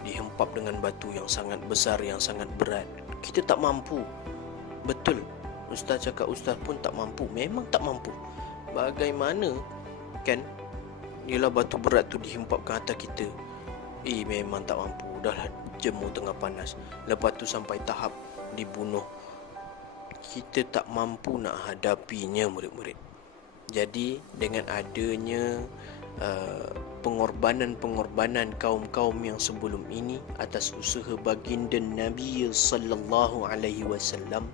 dihempap dengan batu yang sangat besar, yang sangat berat. Kita tak mampu. Betul. Ustaz cakap ustaz pun tak mampu. Memang tak mampu. Bagaimana kan? Yelah batu berat tu dihempapkan atas kita. Memang tak mampu. Dahlah jemur tengah panas. Lepas tu sampai tahap dibunuh. Kita tak mampu nak hadapinya murid-murid. Jadi dengan adanya pengorbanan kaum-kaum yang sebelum ini atas usaha baginda Nabi sallallahu alaihi wasallam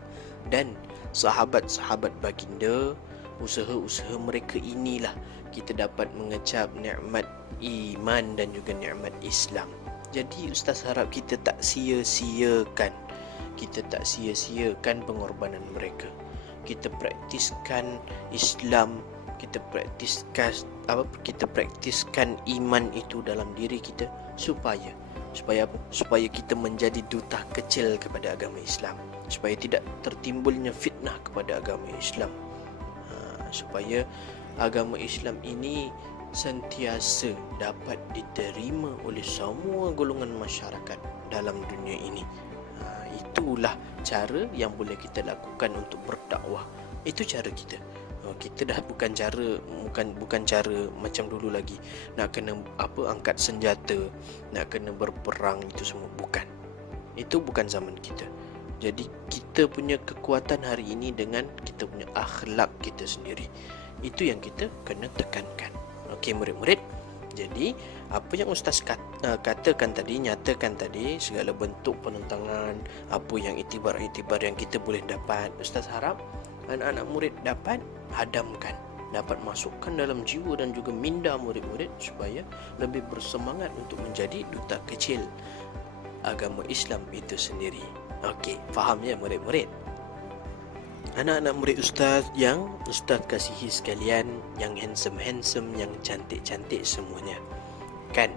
dan sahabat-sahabat baginda, usaha-usaha mereka inilah kita dapat mengecap nikmat iman dan juga nikmat Islam. Jadi ustaz harap kita tak sia-siakan pengorbanan mereka. Kita praktiskan Islam, kita praktiskan iman itu dalam diri kita supaya apa? Supaya kita menjadi duta kecil kepada agama Islam, supaya tidak tertimbulnya fitnah kepada agama Islam, supaya agama Islam ini sentiasa dapat diterima oleh semua golongan masyarakat dalam dunia ini. Itulah cara yang boleh kita lakukan untuk berdakwah Itu cara kita. Kita dah bukan cara macam dulu lagi. Nak kena angkat senjata, nak kena berperang, itu semua bukan. Itu bukan zaman kita. Jadi kita punya kekuatan hari ini dengan kita punya akhlak kita sendiri. Itu yang kita kena tekankan. Okey murid-murid. Jadi apa yang Ustaz katakan tadi, nyatakan tadi, segala bentuk penentangan, apa yang iktibar-iktibar yang kita boleh dapat, Ustaz harap anak-anak murid dapat hadamkan, dapat masukkan dalam jiwa dan juga minda murid-murid supaya lebih bersemangat untuk menjadi duta kecil agama Islam itu sendiri. Okey, faham ya murid-murid? Anak-anak murid Ustaz yang Ustaz kasihi sekalian, yang handsome-handsome, yang cantik-cantik semuanya, kan?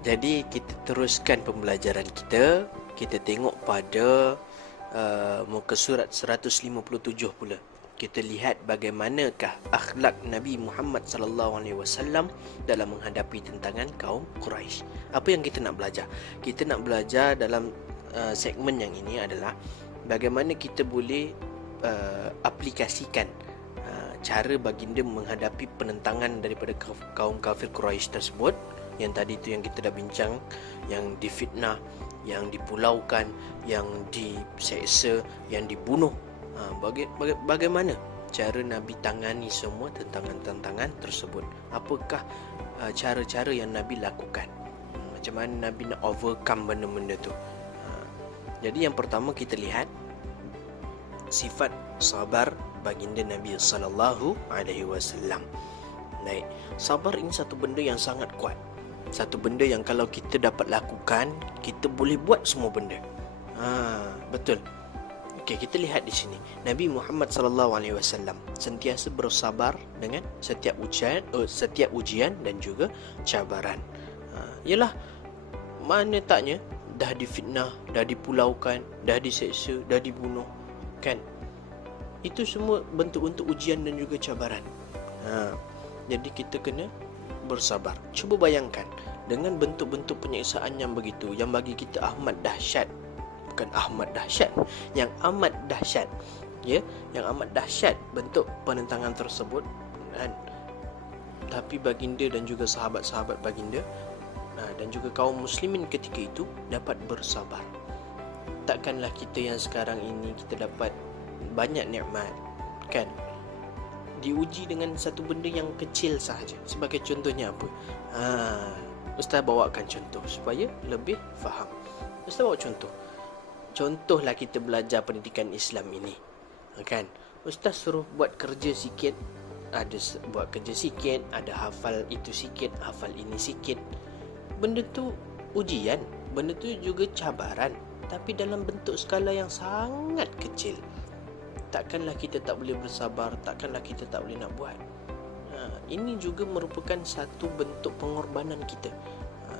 Jadi kita teruskan pembelajaran kita. Kita tengok pada muka surat 157 pula. Kita lihat bagaimanakah akhlak Nabi Muhammad sallallahu alaihi wasallam dalam menghadapi tentangan kaum Quraisy. Apa yang kita nak belajar? Kita nak belajar dalam segmen yang ini adalah bagaimana kita boleh aplikasikan cara baginda menghadapi penentangan daripada kaum kafir Quraisy tersebut. Yang tadi tu yang kita dah bincang, yang difitnah, yang dipulaukan, yang diseksa, yang dibunuh. Bagaimana cara Nabi tangani semua tentangan-tentangan tersebut? Apakah cara-cara yang Nabi lakukan? Macam mana Nabi nak overcome benda-benda tu? Jadi yang pertama kita lihat sifat sabar baginda Nabi sallallahu alaihi wasallam. Baik, sabar ini satu benda yang sangat kuat. Satu benda yang kalau kita dapat lakukan, kita boleh buat semua benda. Betul. Okey, kita lihat di sini. Nabi Muhammad sallallahu alaihi wasallam sentiasa bersabar dengan setiap ujian dan juga cabaran. Yalah, mana taknya dah difitnah, dah dipulaukan, dah diseksa, dah dibunuh, kan? Itu semua bentuk-bentuk ujian dan juga cabaran. Jadi kita kena bersabar. Cuba bayangkan dengan bentuk-bentuk penyiksaan yang begitu, yang bagi kita amat dahsyat. Bukan amat dahsyat, yang amat dahsyat, ya, yang amat dahsyat bentuk penentangan tersebut, kan? Tapi baginda dan juga sahabat-sahabat baginda dan juga kaum muslimin ketika itu dapat bersabar. Takkanlah kita yang sekarang ini kita dapat banyak nikmat, kan? Diuji dengan satu benda yang kecil sahaja. Sebagai contohnya apa? Ustaz bawakan contoh supaya lebih faham. Ustaz bawa contoh. Contohlah kita belajar pendidikan Islam ini, kan? Ustaz suruh buat kerja sikit, ada buat kerja sikit, ada hafal itu sikit, hafal ini sikit. Benda tu ujian, benda tu juga cabaran, tapi dalam bentuk skala yang sangat kecil. Takkanlah kita tak boleh bersabar, takkanlah kita tak boleh nak buat. Ini juga merupakan satu bentuk pengorbanan kita.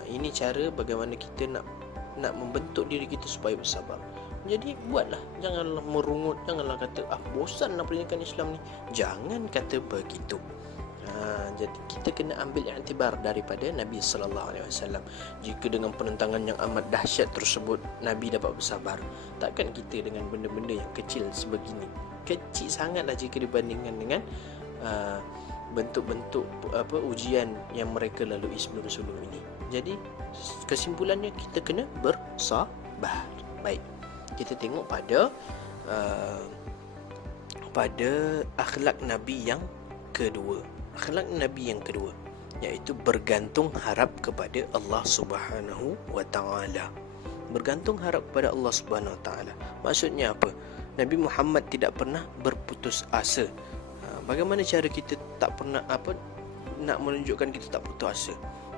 Ini cara bagaimana kita nak membentuk diri kita supaya bersabar. Jadi buatlah, janganlah merungut, janganlah kata bosan nak pendidikan Islam ni. Jangan kata begitu. Jadi kita kena ambil iktibar daripada Nabi sallallahu alaihi wasallam. Jika dengan penentangan yang amat dahsyat tersebut Nabi dapat bersabar, takkan kita dengan benda-benda yang kecil sebegini? Kecil sangatlah jika dibandingkan dengan bentuk-bentuk ujian yang mereka lalui sebelum-sebelum ini. Jadi kesimpulannya kita kena bersabar. Baik, kita tengok pada akhlak Nabi yang kedua. Akhlak Nabi yang kedua iaitu bergantung harap kepada Allah Subhanahu wa taala. Bergantung harap kepada Allah Subhanahu wa taala. Maksudnya apa? Nabi Muhammad tidak pernah berputus asa. Bagaimana cara kita tak pernah nak menunjukkan kita tak putus asa?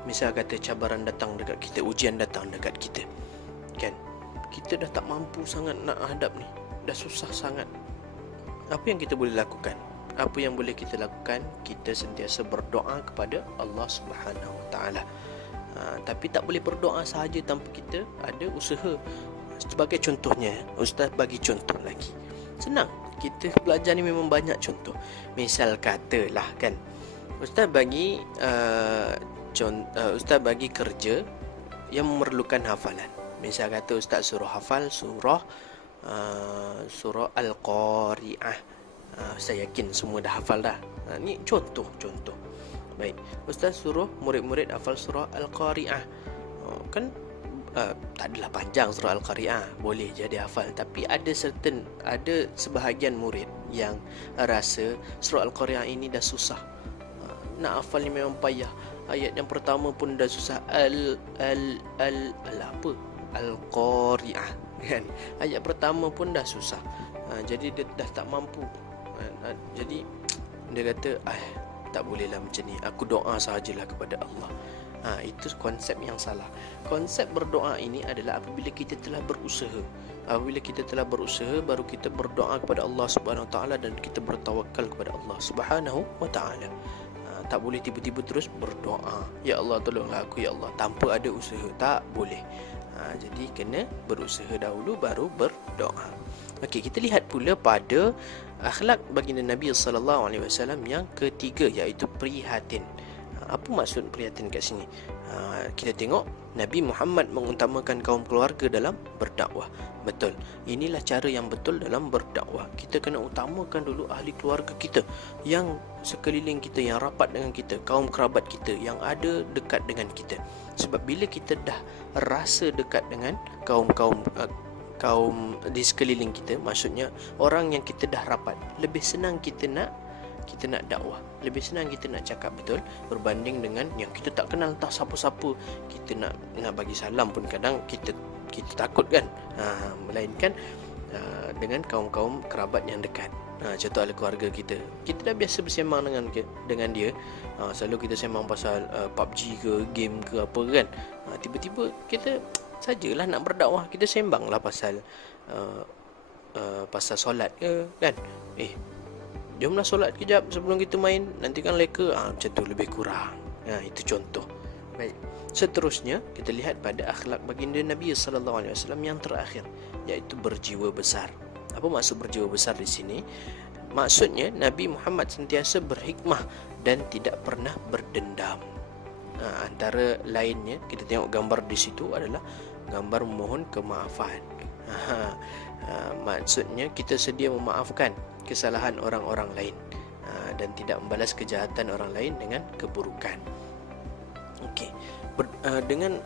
Misal kata cabaran datang dekat kita, ujian datang dekat kita, kan? Kita dah tak mampu sangat nak hadap ni, dah susah sangat. Apa yang kita boleh lakukan? Apa yang boleh kita lakukan? Kita sentiasa berdoa kepada Allah Subhanahu wa taala. Tapi tak boleh berdoa sahaja tanpa kita ada usaha. Sebagai contohnya, Ustaz bagi contoh lagi. Senang. Kita belajar ni memang banyak contoh. Misal katalah, kan, Ustaz bagi Ustaz bagi kerja yang memerlukan hafalan. Misal kata Ustaz suruh hafal surah Al-Qari'ah, Saya yakin semua dah hafal dah. Ni contoh. Baik, Ustaz suruh murid-murid hafal surah Al-Qari'ah. Kan tak adalah panjang surah Al-Qari'ah, boleh jadi hafal. Tapi ada sebahagian murid yang rasa surah Al-Qari'ah ini dah susah. Nak hafal ni memang payah. Ayat yang pertama pun dah susah. Al-Qari'ah, kan? Ayat pertama pun dah susah. Jadi dia dah tak mampu. Jadi dia kata, tak bolehlah macam ni, aku doa sahajalah kepada Allah. Itu konsep yang salah. Konsep berdoa ini adalah apabila kita telah berusaha. Apabila kita telah berusaha, baru kita berdoa kepada Allah Subhanahu Wa Taala dan kita bertawakal kepada Allah Subhanahu Wa Taala. Tak boleh tiba-tiba terus berdoa, ya Allah tolonglah aku ya Allah, tanpa ada usaha. Tak boleh. Jadi kena berusaha dahulu baru berdoa. Okey, kita lihat pula pada akhlak baginda Nabi sallallahu alaihi wasallam yang ketiga, iaitu prihatin. Apa maksud prihatin kat sini? Kita tengok Nabi Muhammad mengutamakan kaum keluarga dalam berdakwah. Betul. Inilah cara yang betul dalam berdakwah. Kita kena utamakan dulu ahli keluarga kita, yang sekeliling kita, yang rapat dengan kita, kaum kerabat kita yang ada dekat dengan kita. Sebab bila kita dah rasa dekat dengan kaum di sekeliling kita, maksudnya orang yang kita dah rapat, lebih senang kita nak dakwah, lebih senang kita nak cakap betul berbanding dengan yang kita tak kenal, entah siapa-siapa. Kita nak bagi salam pun kadang kita takut kan. Melainkan dengan kaum-kaum kerabat yang dekat. Contoh ahli keluarga kita dah biasa bersembang dengan dia. Selalu kita sembang pasal PUBG ke, game ke apa kan. Tiba-tiba kita sajalah nak berdakwah, kita sembanglah pasal solat ke kan. Jomlah solat kejap sebelum kita main, nanti kan leka. Macam tu lebih kurang. Itu contoh. Baik. Seterusnya kita lihat pada akhlak baginda Nabi sallallahu alaihi wasallam yang terakhir, iaitu berjiwa besar. Apa maksud berjiwa besar di sini? Maksudnya Nabi Muhammad sentiasa berhikmah dan tidak pernah berdendam. Antara lainnya kita tengok gambar di situ adalah gambar memohon kemaafan. Maksudnya kita sedia memaafkan kesalahan orang-orang lain dan tidak membalas kejahatan orang lain dengan keburukan. Okey. Dengan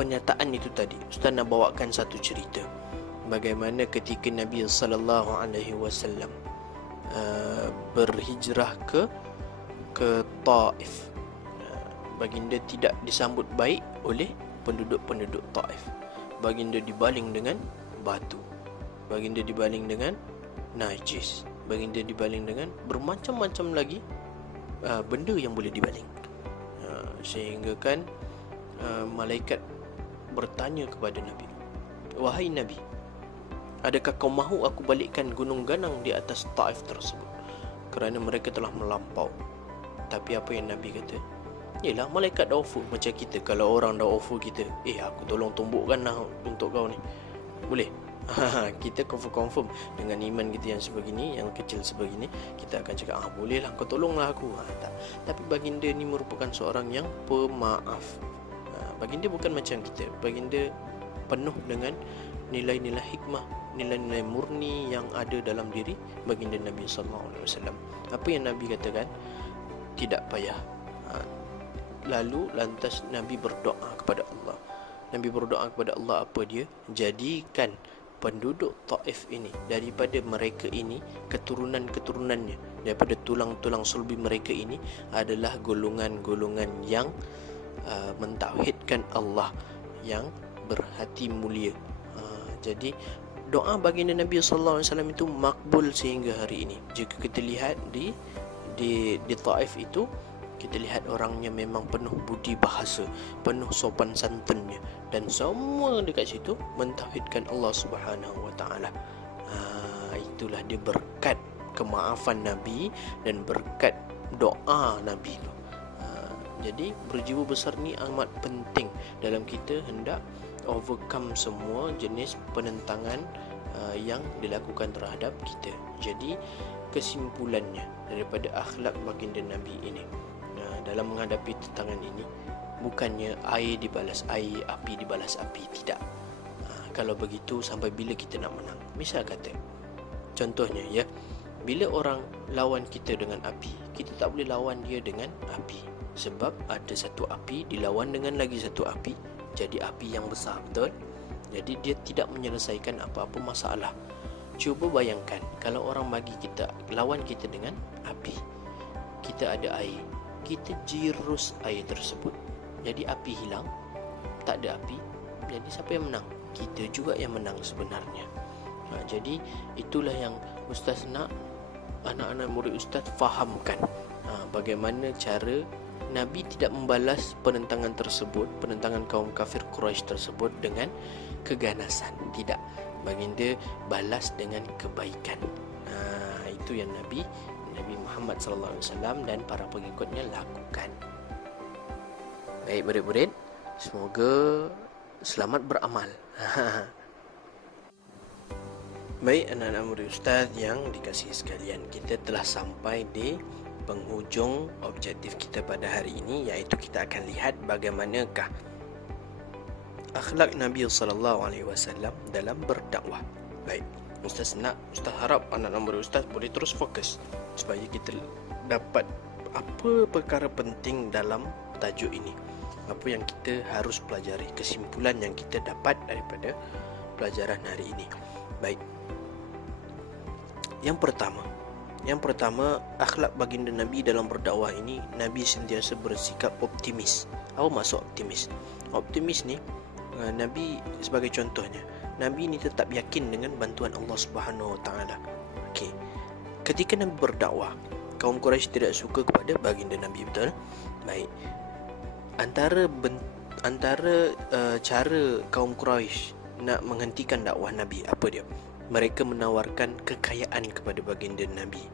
pernyataan itu tadi, Ustaz nak bawakan satu cerita bagaimana ketika Nabi sallallahu alaihi wasallam berhijrah ke Taif. Baginda tidak disambut baik oleh penduduk-penduduk Taif. Baginda dibaling dengan batu. Baginda dibaling dengan najis. Baginda dibaling dengan bermacam-macam lagi benda yang boleh dibaling. Sehingga kan malaikat bertanya kepada Nabi, wahai Nabi, adakah kau mahu aku balikkan gunung ganang di atas Taif tersebut? Kerana mereka telah melampau. Tapi apa yang Nabi kata? Yelah, malaikat dah offer. Macam kita, kalau orang dah offer kita, aku tolong tumbukkan lah untuk kau ni, boleh? Kita confirm dengan iman kita yang sebegini, yang kecil sebegini, kita akan cakap boleh lah, kau tolonglah aku. Tak. Tapi baginda ni merupakan seorang yang pemaaf. Baginda bukan macam kita. Baginda penuh dengan nilai-nilai hikmah, nilai-nilai murni yang ada dalam diri baginda Nabi sallallahu alaihi wasallam. Apa yang Nabi katakan, tidak payah. Lalu lantas Nabi berdoa kepada Allah. Nabi berdoa kepada Allah, apa dia? Jadikan penduduk Taif ini, daripada mereka ini, keturunan-keturunannya, daripada tulang-tulang sulbi mereka ini adalah golongan-golongan yang mentauhidkan Allah, yang berhati mulia. Jadi doa baginda Nabi sallallahu alaihi wasallam itu makbul sehingga hari ini. Jika kita lihat di Taif itu, kita lihat orangnya memang penuh budi bahasa, penuh sopan santunnya, dan semua dekat situ mentauhidkan Allah Subhanahu Wa Taala. Itulah dia berkat kemaafan Nabi dan berkat doa Nabi tu. Jadi berjiwa besar ni amat penting dalam kita hendak overcome semua jenis penentangan yang dilakukan terhadap kita. Jadi kesimpulannya daripada akhlak baginda Nabi ini, dalam menghadapi tentangan ini, bukannya air dibalas air, api dibalas api. Tidak. Kalau begitu sampai bila kita nak menang? Misal kata, contohnya ya, Bila orang lawan kita dengan api, kita tak boleh lawan dia dengan api. Sebab ada satu api dilawan dengan lagi satu api, jadi api yang besar, betul? Jadi dia tidak menyelesaikan apa-apa masalah. Cuba bayangkan kalau orang bagi kita, lawan kita dengan api. Kita ada air, kita jirus air tersebut, jadi api hilang. Tak ada api, jadi siapa yang menang? Kita juga yang menang sebenarnya. Jadi itulah yang Ustaz nak anak-anak murid Ustaz fahamkan. Bagaimana cara Nabi tidak membalas penentangan tersebut, penentangan kaum kafir Quraisy tersebut dengan keganasan. Tidak, baginda balas dengan kebaikan. Itu yang Nabi Muhammad SAW dan para pengikutnya lakukan. Baik murid-murid, semoga selamat beramal. Baik anak-anak murid Ustaz yang dikasihi sekalian, kita telah sampai di penghujung objektif kita pada hari ini, iaitu kita akan lihat bagaimanakah akhlak Nabi SAW dalam berdakwah. Baik, Ustaz harap anak-anak murid Ustaz boleh terus fokus supaya kita dapat apa perkara penting dalam tajuk ini, apa yang kita harus pelajari, kesimpulan yang kita dapat daripada pelajaran hari ini. Baik, yang pertama, akhlak baginda Nabi dalam berdakwah ini, Nabi sentiasa bersikap optimis. Apa maksud optimis? Optimis ni, Nabi sebagai contohnya, Nabi ni tetap yakin dengan bantuan Allah Subhanahu Wa Taala. Okey, ketika Nabi berdakwah, kaum Quraisy tidak suka kepada baginda Nabi, betul? Baik, antara cara kaum Quraisy nak menghentikan dakwah Nabi, apa dia? Mereka menawarkan kekayaan kepada baginda Nabi.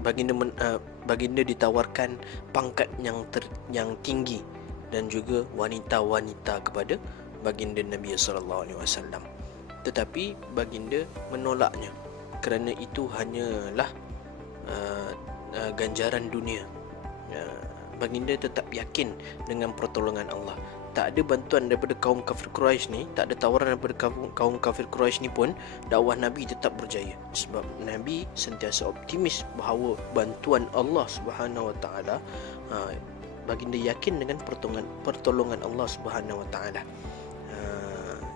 Baginda ditawarkan pangkat yang tinggi dan juga wanita-wanita kepada baginda Nabi SAW. Tetapi baginda menolaknya kerana itu hanyalah ganjaran dunia. Baginda tetap yakin dengan pertolongan Allah. Tak ada bantuan daripada kaum kafir Quraisy ni, tak ada tawaran daripada kaum kafir Quraisy ni pun, dakwah Nabi tetap berjaya. Sebab Nabi sentiasa optimis bahawa bantuan Allah Subhanahu Wa Taala, baginda yakin dengan pertolongan Allah Subhanahu Wa Taala.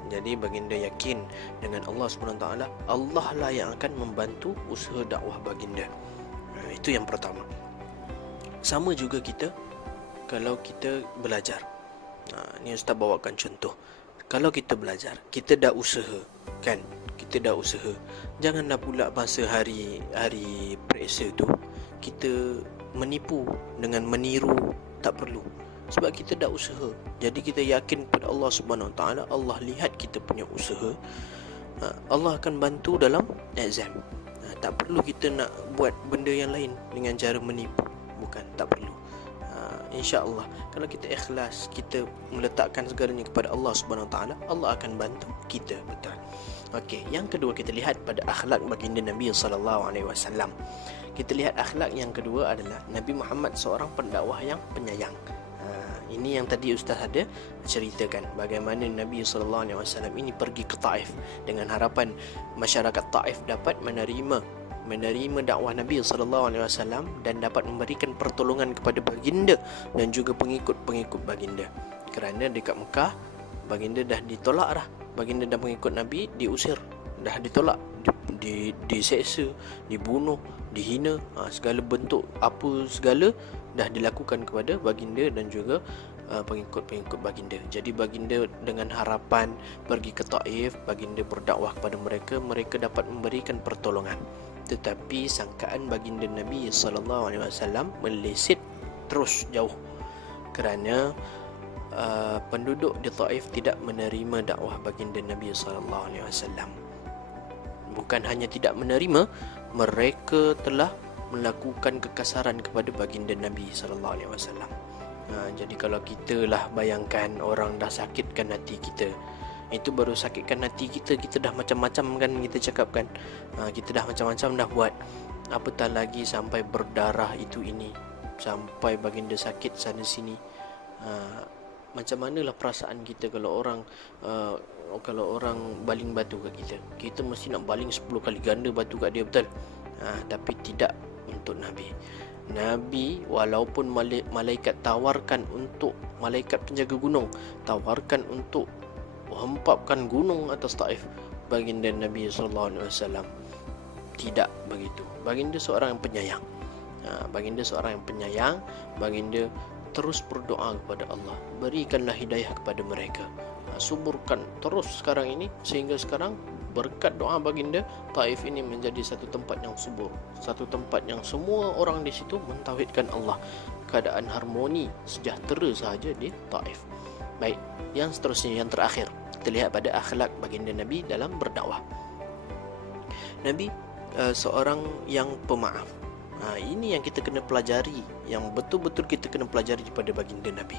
Jadi baginda yakin dengan Allah Subhanahu Wa Taala, Allah lah yang akan membantu usaha dakwah baginda. Itu yang pertama. Sama juga kita kalau kita belajar. Ni Ustaz bawakan contoh. Kalau kita belajar, kita dah usaha, kan? Kita dah usaha. Janganlah pula masa hari periksa tu kita menipu dengan meniru, tak perlu. Sebab kita dah usaha. Jadi kita yakin kepada Allah Subhanahu Wa Taala, Allah lihat kita punya usaha. Allah akan bantu dalam exam. Tak perlu kita nak buat benda yang lain dengan cara menipu. Bukan, tak perlu. InsyaAllah kalau kita ikhlas, kita meletakkan segalanya kepada Allah Subhanahu Wa Taala, Allah akan bantu kita, betul. Okey, yang kedua kita lihat pada akhlak baginda Nabi SAW. Kita lihat akhlak yang kedua adalah Nabi Muhammad seorang pendakwah yang penyayang. Ini yang tadi Ustaz ada ceritakan, bagaimana Nabi SAW ini pergi ke Taif dengan harapan masyarakat Taif dapat menerima dakwah Nabi SAW dan dapat memberikan pertolongan kepada baginda dan juga pengikut-pengikut baginda. Kerana dekat Mekah, baginda dah ditolak dah. Baginda dan pengikut Nabi diusir, dah ditolak, diseksa, dibunuh, dihina, segala bentuk apa segala dah dilakukan kepada baginda dan juga pengikut-pengikut baginda. Jadi baginda dengan harapan pergi ke Taif, baginda berdakwah kepada mereka dapat memberikan pertolongan. Tetapi sangkaan baginda Nabi SAW meleset terus jauh kerana penduduk di Taif tidak menerima dakwah baginda Nabi SAW. Bukan hanya tidak menerima, mereka telah melakukan kekasaran kepada baginda Nabi SAW. Jadi kalau kita lah bayangkan orang dah sakitkan hati kita, itu baru sakitkan hati kita, kita dah macam-macam kan kita cakap kan, kita dah macam-macam dah buat, apatah lagi sampai berdarah itu ini, sampai baginda sakit sana sini. Macam manalah perasaan kita kalau orang baling batu kat kita, kita mesti nak baling 10 kali ganda batu kat dia, betul? Tapi tidak untuk Nabi. Nabi walaupun malaikat tawarkan untuk, malaikat penjaga gunung tawarkan untuk hempapkan gunung atas Taif, baginda Nabi SAW tidak begitu. Baginda seorang yang penyayang. Baginda seorang yang penyayang. Baginda terus berdoa kepada Allah, berikanlah hidayah kepada mereka, suburkan terus sekarang ini, sehingga sekarang berkat doa baginda, Taif ini menjadi satu tempat yang subur, satu tempat yang semua orang di situ mentauhidkan Allah. Keadaan harmoni, sejahtera sahaja di Taif. Baik, yang seterusnya, yang terakhir, kita lihat pada akhlak baginda Nabi dalam berdakwah. Nabi seorang yang pemaaf. Ini yang kita kena pelajari, yang betul-betul kita kena pelajari daripada baginda Nabi.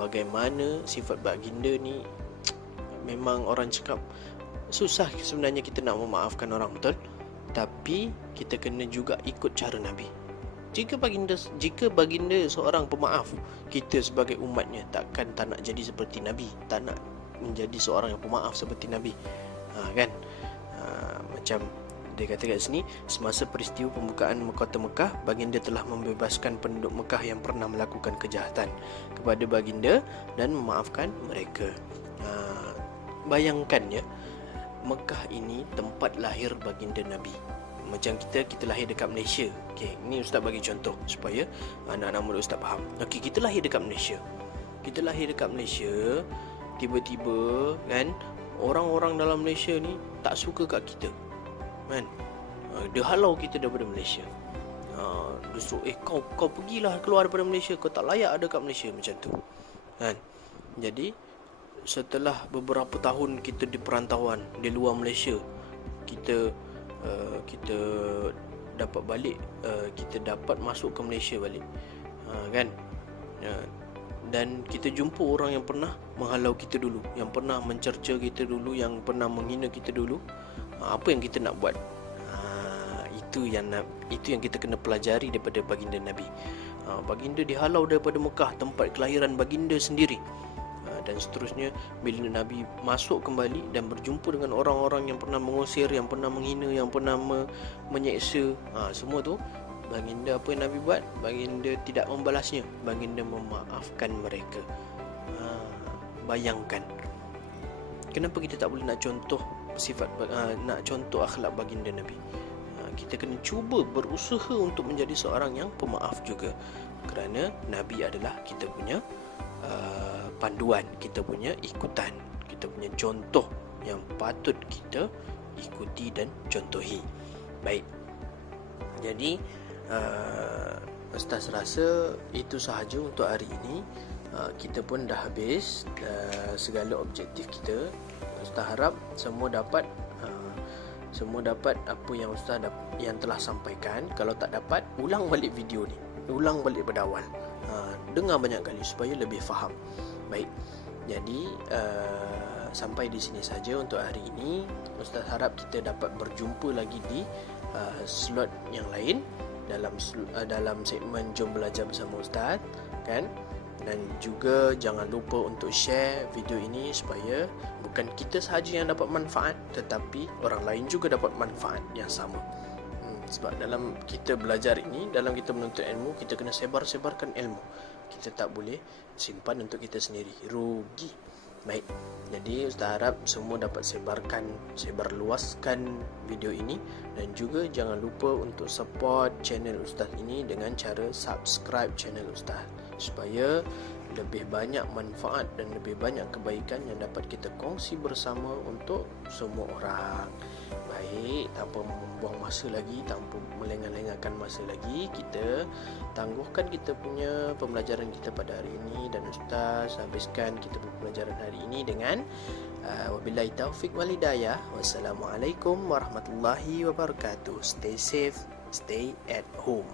Bagaimana sifat baginda ni, memang orang cakap susah sebenarnya kita nak memaafkan orang, betul? Tapi kita kena juga ikut cara Nabi. Jika baginda seorang pemaaf, kita sebagai umatnya takkan tak nak jadi seperti Nabi, tak nak menjadi seorang yang pemaaf seperti Nabi. Kan? Macam dia kata kat sini, semasa peristiwa pembukaan kota Mekah, baginda telah membebaskan penduduk Mekah yang pernah melakukan kejahatan kepada baginda dan memaafkan mereka. Bayangkan ya, Mekah ini tempat lahir baginda Nabi. Macam kita lahir dekat Malaysia. Okey, ini Ustaz bagi contoh supaya anak-anak muda Ustaz faham. Okey, kita lahir dekat Malaysia. Kita lahir dekat Malaysia, tiba-tiba kan orang-orang dalam Malaysia ni tak suka kat kita. Kan? Dia halau kita daripada Malaysia. Dia suruh, kau pergilah keluar daripada Malaysia, kau tak layak ada kat Malaysia, macam tu. Kan? Jadi setelah beberapa tahun kita di perantauan di luar Malaysia, kita dapat balik, kita dapat masuk ke Malaysia balik. Kan? Dan kita jumpa orang yang pernah menghalau kita dulu, yang pernah mencerca kita dulu, yang pernah menghina kita dulu. Apa yang kita nak buat? Itu yang kita kena pelajari daripada baginda Nabi. Baginda dihalau daripada Mekah, tempat kelahiran baginda sendiri. Dan seterusnya, bila Nabi masuk kembali dan berjumpa dengan orang-orang yang pernah mengusir, yang pernah menghina, yang pernah menyeksa, semua tu baginda, apa yang Nabi buat? Baginda tidak membalasnya, baginda memaafkan mereka. Bayangkan, kenapa kita tak boleh nak contoh sifat, nak contoh akhlak baginda Nabi? Kita kena cuba berusaha untuk menjadi seorang yang pemaaf juga, kerana Nabi adalah kita punya panduan, kita punya ikutan, kita punya contoh yang patut kita ikuti dan contohi. Baik, jadi Ustaz rasa itu sahaja untuk hari ini. Kita pun dah habis segala objektif kita. Ustaz harap semua dapat apa yang Ustaz yang telah sampaikan. Kalau tak dapat, ulang balik video ni, ulang balik pada awal, dengar banyak kali supaya lebih faham. Baik, jadi sampai di sini saja untuk hari ini. Ustaz harap kita dapat berjumpa lagi di slot yang lain dalam segmen Jom Belajar Bersama Ustaz, kan? Dan juga jangan lupa untuk share video ini supaya bukan kita sahaja yang dapat manfaat, tetapi orang lain juga dapat manfaat yang sama. Sebab dalam kita belajar ini, dalam kita menuntut ilmu, kita kena sebarkan ilmu. Kita tak boleh simpan untuk kita sendiri, rugi. Baik, jadi Ustaz harap semua dapat sebarluaskan video ini. Dan juga jangan lupa untuk support channel Ustaz ini dengan cara subscribe channel Ustaz, supaya lebih banyak manfaat dan lebih banyak kebaikan yang dapat kita kongsi bersama untuk semua orang. Baik, tanpa membuang masa lagi, tanpa melengah-lengahkan masa lagi, kita tangguhkan kita punya pembelajaran kita pada hari ini. Dan Ustaz habiskan kita pembelajaran hari ini dengan wabillahi taufiq wal hidayah. Wassalamualaikum warahmatullahi wabarakatuh. Stay safe, stay at home.